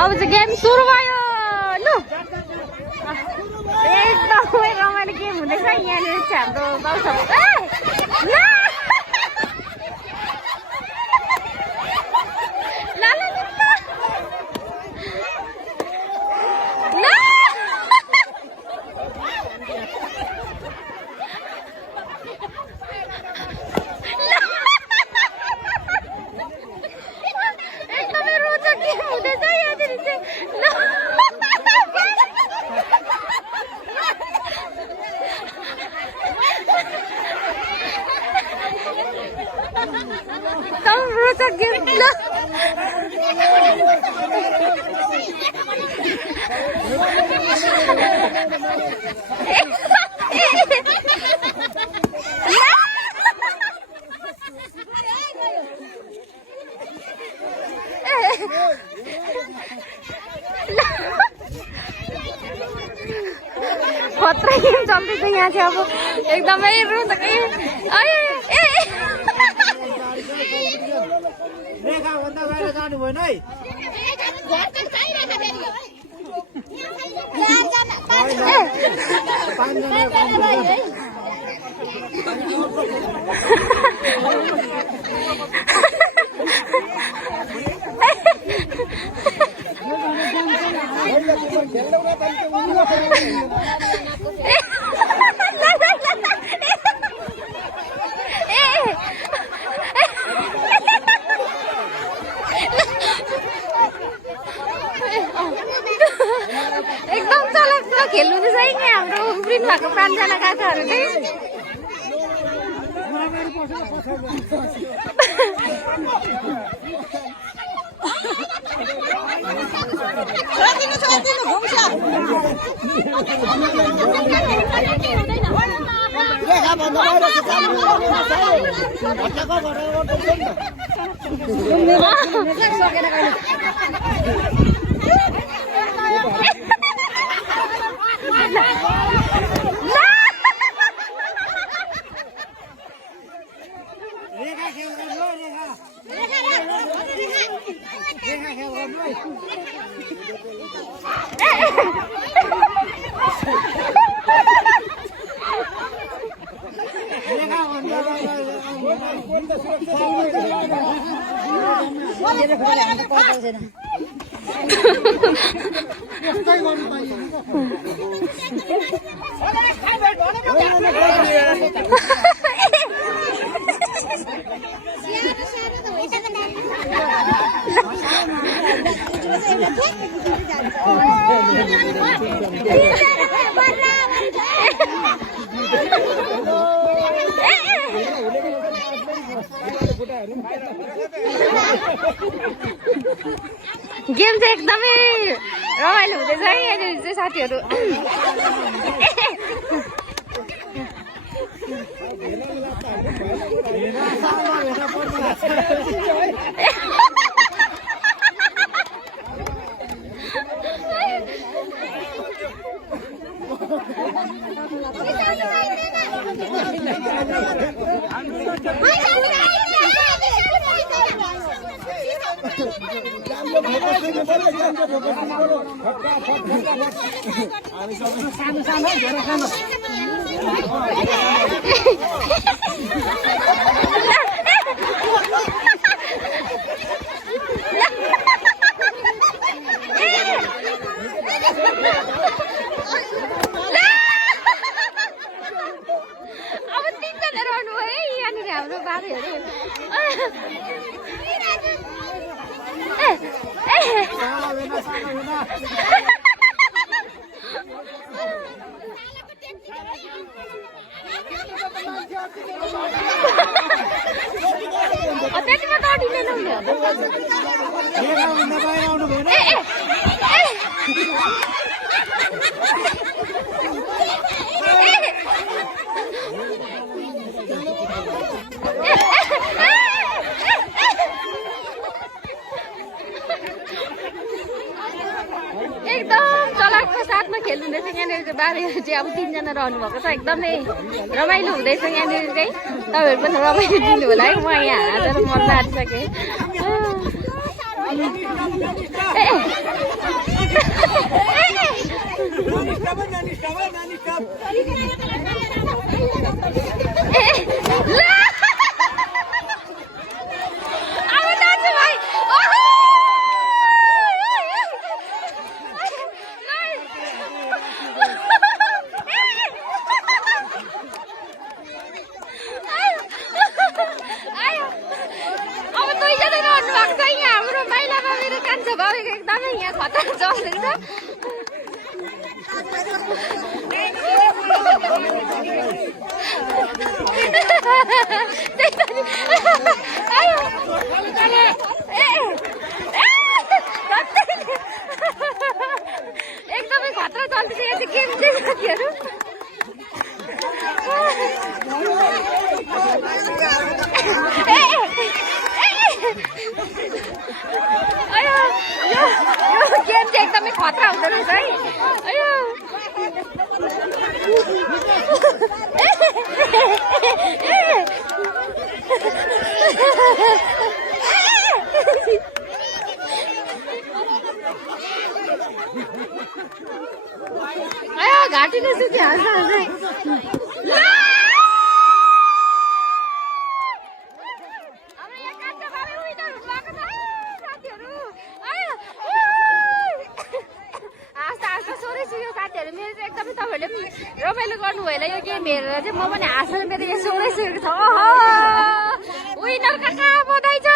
अब चाहिँ गेम सुरु भयो लु एकदमै रमाइलो गेम हुँदैछ यहाँनिर चाहिँ हाम्रो बाउसँग खतरा गेम चल्दैछ यहाँ चाहिँ अब एकदमै रुँदै एकदम चलाक खेल्नु चाहिँ यहाँ हाम्रो उफ्रिनु भएको 5 जना काकाहरू चाहिँ गेम चाहिँ एकदमै रमाइलो हुँदैछ यहाँनिर चाहिँ साथीहरू एकदम चलाकको साथमा खेल्नुहुँदैछ यहाँनिर चाहिँ बाबेहरू चाहिँ अब 3 जना रहनु भएको छ एकदमै रमाइलो हुँदैछ यहाँनिर चाहिँ तपाईहरु पनि रमाइलो दिनु होला है म यहाँ हाजेर मन लागिसके एकदमै यहाँ खतरा चल्दैछ एकदमै खतरा चल्दैछ यहाँ चाहिँ गेम चाहिँ साथीहरू यो गेम चाहिँ एकदमै खतरा हुँदो रहेछ है घाँटीले सुत्यो साथीहरू मेरो चाहिँ एकदमै तपाईँहरूले पनि रमाइलो गर्नुभयो होला यो गेम हेरेर चाहिँ म पनि हाँसेर मेरो यहाँ सोरै सुरेको छ विनर कहाँ बधाई छ